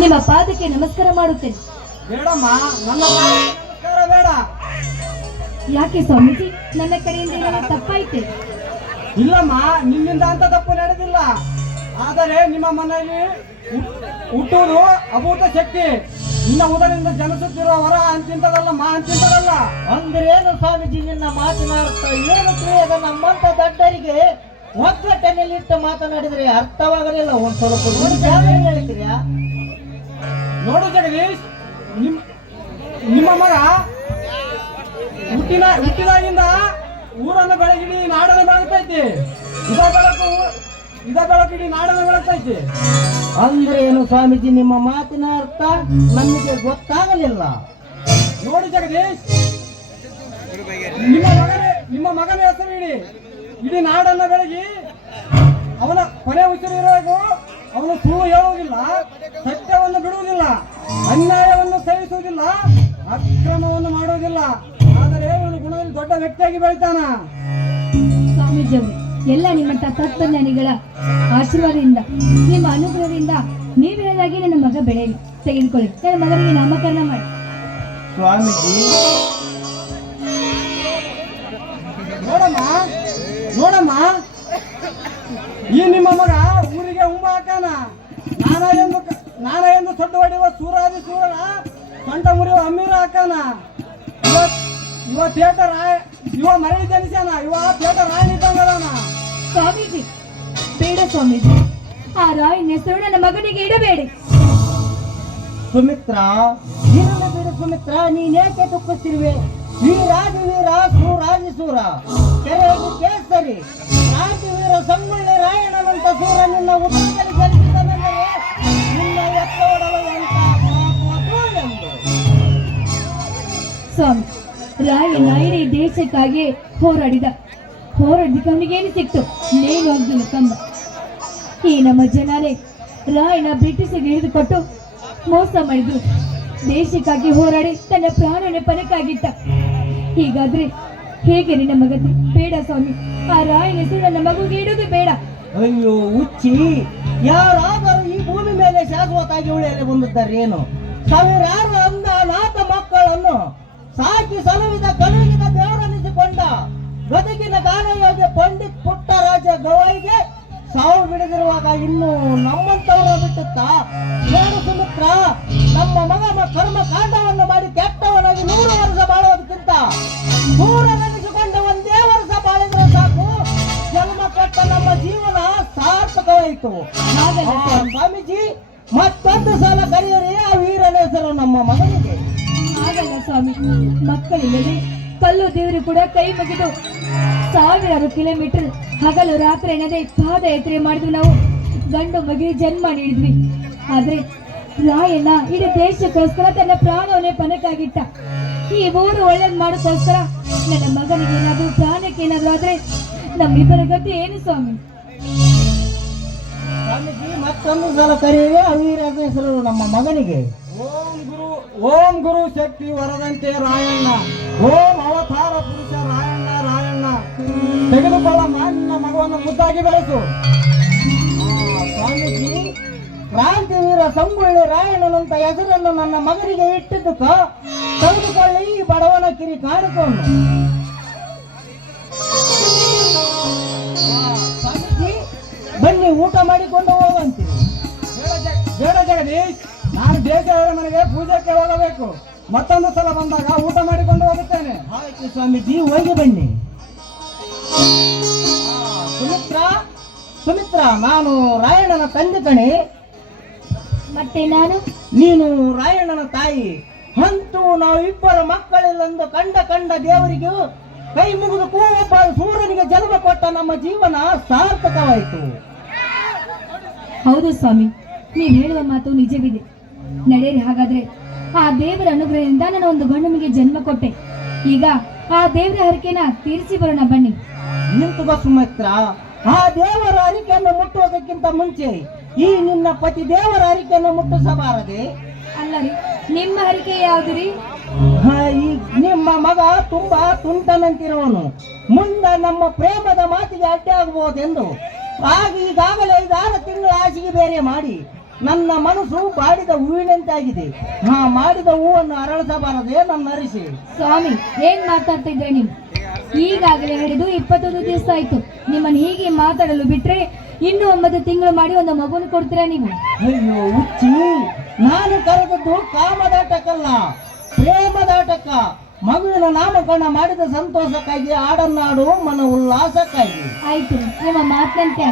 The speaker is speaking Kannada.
ನಿಮ್ಮ ಪಾದಕ್ಕೆ ನಮಸ್ಕಾರ ಮಾಡುತ್ತೇನೆ. ಬೇಡಮ್ಮ, ನನ್ನ ನಮಸ್ಕಾರ ಬೇಡ. ಯಾಕೆ ಸ್ವಾಮೀಜಿ, ನನ್ನ ಕಡೆಯಿಂದ ಏನಾದರೂ ತಪ್ಪಾಯ್ತೆ? ಇಲ್ಲಮ್ಮ, ನಿನ್ನಿಂದ ಅಂತ ತಪ್ಪು ನಡೆದಿಲ್ಲ. ಆದರೆ ನಿಮ್ಮ ಮನೆಯಲ್ಲಿ ಹುಟ್ಟುವುದು ಅಭೂತ ಶಕ್ತಿ. ನಿನ್ನ ಉದರಿಂದ ಜನಿಸುತ್ತಿರುವ ವರ ಅಂತಿಂತದಲ್ಲಮ್ಮ, ಅಂತಿಂತದಲ್ಲ. ಅಂದ್ರೆ ಏನು ಸ್ವಾಮೀಜಿ ನಿನ್ನ ಮಾತನಾಡುತ್ತಾ ಏನು ತಿಳಿಯದ ನಮ್ಮಂತ ದಡ್ಡರಿಗೆ ಒಗ್ಗಟ್ಟಿನಲ್ಲಿಟ್ಟು ಮಾತನಾಡಿದ್ರೆ ಅರ್ಥವಾಗಲಿಲ್ಲ. ಒಂದ್ ಸ್ವಲ್ಪ ಹೇಳ್ತೀರಾ? ನೋಡು ಜಗದೀಶ್, ನಿಮ್ಮ ಮಗ ಹುಟ್ಟಿದಾಗಿಂದ ಊರನ್ನು ಬೆಳಗಿಡಿ ನಾಡನ್ನು ಬೆಳಗ್ತೈತಿ. ಇದ ಬೆಳಕು ಇಡೀ ನಾಡನ್ನು ಬೆಳಗ್ತೈತಿ. ಅಂದ್ರೆ ಏನು ಸ್ವಾಮೀಜಿ ನಿಮ್ಮ ಮಾತಿನ ಅರ್ಥ ನಮಗೆ ಗೊತ್ತಾಗಲಿಲ್ಲ. ನೋಡಿ ಜಗದೀಶ್, ನಿಮ್ಮ ಮಗನ ಹೆಸರು ಇಡೀ ನಾಡನ್ನು ಬೆಳಗಿ ಅವನ ಕೊನೆ ಉಸಿರಿರುವಾಗ ಅವನು ಸುಳ್ಳು ಹೇಳುವುದಿಲ್ಲ, ಸತ್ಯವನ್ನು ಬಿಡುವುದಿಲ್ಲ, ಅನ್ಯಾಯವನ್ನು ಸಹಿಸುವುದಿಲ್ಲ, ಅಕ್ರಮವನ್ನು ಮಾಡುವುದಿಲ್ಲ. ಆದರೆ ಇವನು ಗುಣದಲ್ಲಿ ದೊಡ್ಡ ವ್ಯಕ್ತಿಯಾಗಿ ಬೆಳಿತಾನ. ಸ್ವಾಮೀಜಿ ಅವರು ಎಲ್ಲ ನಿಮ್ಮಂತ ತತ್ವಜ್ಞಾನಿಗಳ ಆಶೀರ್ವಾದದಿಂದ, ನಿಮ್ಮ ಅನುಗ್ರಹದಿಂದ ನೀವು ಹೇಳಿದಾಗೆ ನನ್ನ ಮಗ ಬೆಳೆಯಲಿ. ತೆಗೆದುಕೊಳ್ಳಿ, ನನ್ನ ಮಗನಿಗೆ ನಾಮಕರಣ ಮಾಡಿ. ಸ್ವಾಮೀಜಿ ನೋಡಮ್ಮ, ಈ ನಿಮ್ಮ ಮಗ ಊರಿಗೆ ಹುಂಬ ಹಾಕಾನ. ನಾನ ಎಂದು ಸೊಡ್ಡು ಹೊಡೆಯುವ ಸೂರಾದಿ ಸೂರನ ಸೊಂಟ ಮುರಿಯುವ ಅಮೀರ ಹಾಕಾನ. ಇವ ಮರಳಿ ಜನಿಸ್ಯಾನ. ಇವ ಪೇಟ ರಾಯ ನಿಂತಂಗದಾನ. ಸ್ವಾಮೀಜಿ ಬೇಡ ಸ್ವಾಮೀಜಿ, ಆ ರಾಯನ ಹೆಸರು ನನ್ನ ಮಗನಿಗೆ ಇಡಬೇಡಿ. ಸುಮಿತ್ರ, ಇರಲಿ ಬಿಡು ಸುಮಿತ್ರ, ನೀನೇಕೆ ದುಃಖಿಸಿರುವೆ? ವೀರಾಜ ವೀರ ಸೂರಾಜಿ ಸೂರ ಕೆರೆಗೆ ಕೇಸರಿ ರಾಜ ವೀರ ಸಂಗೊಳ್ಳಿ ರಾಯಣ್ಣನಂತ ಸೂರ ನಿನ್ನ ಉತ್ತರದಲ್ಲಿ ಜನಿಸಿದನೆಂದರೆ ನಿನ್ನ ಎತ್ತೋಡವ ಎಂತ ಪಾಪವೋ ಎಂದು. ಸ್ವಾಮಿ, ರಾಯನ ಇಡೀ ದೇಶಕ್ಕಾಗಿ ಹೋರಾಡಿದಕ್ಕೆ ಅವನಿಗೇನು ಸಿಕ್ತು? ನೇನು ಆಗ್ಲಿಲ್ಲ ಕಂಬ. ಈ ನಮ್ಮ ಜನನೇ ರಾಯನ ಬ್ರಿಟಿಷರಿಗೆ ಹಿಡಿದುಕೊಟ್ಟು ಮೋಸ ಮಾಡಿದ್ರು. ದೇಶಕ್ಕಾಗಿ ಹೋರಾಡಿ ತನ್ನ ಪ್ರಾಣನ ಪಣಕ್ಕಾಗಿಟ್ಟ. ಹೀಗಾದ್ರೆ ಹೇಗೆ ನಿನ್ನ ಮಗತಿ? ಬೇಡ ಸ್ವಾಮಿ, ಆ ರಾಯನ ಹೆಸರು ನನ್ನ ಮಗುಗೆ ಇಡೋದು ಬೇಡ. ಅಯ್ಯೋ ಹುಚ್ಚಿ, ಯಾರಾದರೂ ಈ ಭೂಮಿ ಮೇಲೆ ಶಾಶ್ವತವಾಗಿ ಉಳಿಯಲು ಬಂದಿದ್ದಾರೇನು? ಸಾವಿರಾರು ಅಂದ ಅನಾಥ ಮಕ್ಕಳನ್ನು ಸಾಕಿ ಸಲುವಿದ ಕಳುಹಿದ ದೇವರನ್ನಿಸಿಕೊಂಡ ಬದುಕಿನ ಗಾನಯೋಗಿ ಪಂಡಿತ್ ಪುಟ್ಟರಾಜ ಗವಾಯಿಗೆ ಸಾವು ಬಿಡದಿರುವಾಗ ಇನ್ನು ನಮ್ಮಂತವರ ಬಿಟ್ಟುತ್ತಾ? ನೋಡು ಸುಮಿತ್ರ, ನಮ್ಮ ಮಗ ಕರ್ಮ ಕಾಂಡವನ್ನು ಮಾಡಿ ಕೆಟ್ಟವನಾಗಿ 100 ವರ್ಷ ಬಾಳುವುದಕ್ಕಿಂತ ದೂರನೆನಿಸಿಕೊಂಡ ಒಂದೇ ವರ್ಷ ಬಾಳಿದ್ರೆ ಸಾಕು, ಜನ್ಮ ಕೆಟ್ಟ ನಮ್ಮ ಜೀವನ ಸಾರ್ಥಕವಾಯಿತು. ಸ್ವಾಮೀಜಿ, ಮತ್ತೊಂದು ಸಲ ಕರೆಯರಿ ಆ ವೀರನ ಹೆಸರು ನಮ್ಮ ಮಗನಿಗೆ. ಆಗಲ್ಲ ಸ್ವಾಮಿ, ಮಕ್ಕಳಿಲ್ಲದೆ ಕಲ್ಲು ದೇವರು ಕೂಡ ಕೈ ಮುಗಿದು ಸಾವಿರಾರು ಕಿಲೋಮೀಟರ್ ಹಗಲು ರಾತ್ರಿ ಎನ್ನದೆ ಪಾದಯಾತ್ರೆ ಮಾಡಿದ್ವಿ. ನಾವು ಗಂಡು ಮಗಿ ಜನ್ಮ ನೀಡಿದ್ವಿ. ಆದ್ರೆ ರಾಯಣ್ಣ ಇಡೀ ದೇಶಕ್ಕೋಸ್ಕರ ತನ್ನ ಪ್ರಾಣವನ್ನೇ ಪಣಕ್ಕಾಗಿಟ್ಟ. ಈ ಊರು ಒಳ್ಳೇದ್ ಮಾಡೋಕ್ಕೋಸ್ಕರ ನನ್ನ ಮಗನಿಗೆ ಏನಾದ್ರು ಪ್ರಾಣಕ್ಕೆ ಏನಾದ್ರು ಆದ್ರೆ ನಮ್ಮಿಬ್ಬರ ಗತಿ ಏನು ಸ್ವಾಮಿ? ಸ್ವಾಮೀಜಿ, ಮತ್ತೊಂದು ಸಲ ಕರೆಯುವೆ ಆ ವೀರನ ಹೆಸರು ನಮ್ಮ ಮಗನಿಗೆ. ಓಂ ಗುರು ಶಕ್ತಿ ವರದಂತೆ ರಾಯಣ್ಣ, ಓಂ ಅವತಾರ ಪುರುಷ ರಾಯಣ್ಣ. ತೆಗೆದುಕೊಳ್ಳಮ್ಮ ನಿನ್ನ ಮಗುವನ್ನು ಮುದ್ದಾಗಿ ಬೆಳೆಸು. ಸ್ವಾಮೀಜಿ, ಕ್ರಾಂತಿ ವೀರ ಸಂಗೊಳ್ಳಿ ರಾಯಣ್ಣನಂತ ಹೆಸರನ್ನು ನನ್ನ ಮಗನಿಗೆ ಇಟ್ಟಿದ್ದಕ್ಕ ತೆಗೆದುಕೊಳ್ಳಿ ಈ ಬಡವನ ಕಿರಿ ಕಾಣಿಕೊಂಡು. ಸ್ವಾಮೀಜಿ, ಬನ್ನಿ ಊಟ ಮಾಡಿಕೊಂಡು ಹೋಗಂತೀವಿ. ಬೇಡ ಜಗದೀಶ್, ನಾನು ದೇಶದವರ ಮನೆಗೆ ಪೂಜೆಗೆ ಹೋಗಬೇಕು. ಮತ್ತೊಂದು ಸಲ ಬಂದಾಗ ಊಟ ಮಾಡಿಕೊಂಡು ಹೋಗುತ್ತೇನೆ. ಆಯ್ತು ಸ್ವಾಮೀಜಿ, ಹೋಗಿ ಬನ್ನಿ. ಸುಮಿತ್ರ, ನಾನು ರಾಯಣ್ಣನ ತಂದೆ ಕಣೆ. ಮತ್ತೆ ನಾನು? ನೀನು ರಾಯಣ್ಣನ ತಾಯಿ. ಅಂತೂ ನಾವು ಇಬ್ಬರು ಮಕ್ಕಳಿಲ್ಲಂದು ಕಂಡ ದೇವರಿಗೂ ಕೈ ಮುಗಿದು ಒಬ್ಬ ಸೂರ್ಯನಿಗೆ ಜನ್ಮ ಕೊಟ್ಟ ನಮ್ಮ ಜೀವನ ಸಾರ್ಥಕವಾಯಿತು. ಹೌದು ಸ್ವಾಮಿ, ನೀವು ಹೇಳುವ ಮಾತು ನಿಜವಿದೆ. ನಡೆಯಿರಿ, ಹಾಗಾದ್ರೆ ಆ ದೇವರ ಅನುಗ್ರಹದಿಂದ ನಾನು ಒಂದು ಗಂಡನಿಗೆ ಜನ್ಮ ಕೊಟ್ಟೆ. ಈಗ ಆ ದೇವರ ಹರಕೆನ ತೀರಿಸಿ ಬರೋಣ ಬನ್ನಿ. ನಿಂತು ಸುಮಿತ್ರ, ಆ ದೇವರ ಹರಿಕೆಯನ್ನು ಮುಟ್ಟುವುದಕ್ಕಿಂತ ಮುಂಚೆ ಈ ನಿನ್ನ ಪತಿ ದೇವರ ಹರಿಕೆಯನ್ನು ಮುಟ್ಟಿಸಬಾರದೆ? ಅಲ್ಲ ರೀ, ನಿಮ್ಮ ಹರಿಕೆ ಯಾವ್ದು ರೀ? ಈ ನಿಮ್ಮ ಮಗ ತುಂಬಾ ತುಂಟನಂತಿರುವನು. ಮುಂದೆ ನಮ್ಮ ಪ್ರೇಮದ ಮಾತಿಗೆ ಅಡ್ಡಿ ಆಗಬಹುದೆಂದು ಈಗಾಗಲೇ 5-6 ತಿಂಗಳ ಹಾಸಿಗೆ ಬೇರೆ ಮಾಡಿ ನನ್ನ ಮನಸ್ಸು ಬಾಡಿದ ಹೂವಿನಂತಾಗಿದೆ. ನಾ ಮಾಡಿದ ಹೂವನ್ನು ಅರಳಿಸಬಾರದೆ ನನ್ನ ಅರಿಸಿ. ಸ್ವಾಮಿ ಏನ್ ಮಾತಾಡ್ತಾ ಇದ್ರೆ ನೀವು? ಈಗಾಗಲೇ ಹಿಡಿದು 21 ದಿವಸ ಆಯ್ತು. ನಿಮ್ಮನ್ನು ಹೀಗೆ ಮಾತಾಡಲು ಬಿಟ್ರೆ ಇನ್ನು 9 ತಿಂಗಳು ಮಾಡಿ ಒಂದು ಮಗುವನ್ನು ಕೊಡ್ತೀರಾ ನೀವು? ಅಯ್ಯೋ ಹುಚ್ಚಿ, ನಾನು ಕರೆದದ್ದು ಕಾಮದಾಟಕ್ಕಲ್ಲ, ಪ್ರೇಮದಾಟಕ್ಕ. ಮಗುವಿನ ನಾಮಕರಣ ಮಾಡಿದ ಸಂತೋಷಕ್ಕಾಗಿ, ಆಡನ್ನಾಡು ಮನ ಉಲ್ಲಾಸಕ್ಕಾಗಿ. ಆಯ್ತು, ನಿಮ್ಮ ಮಾತಂತೆ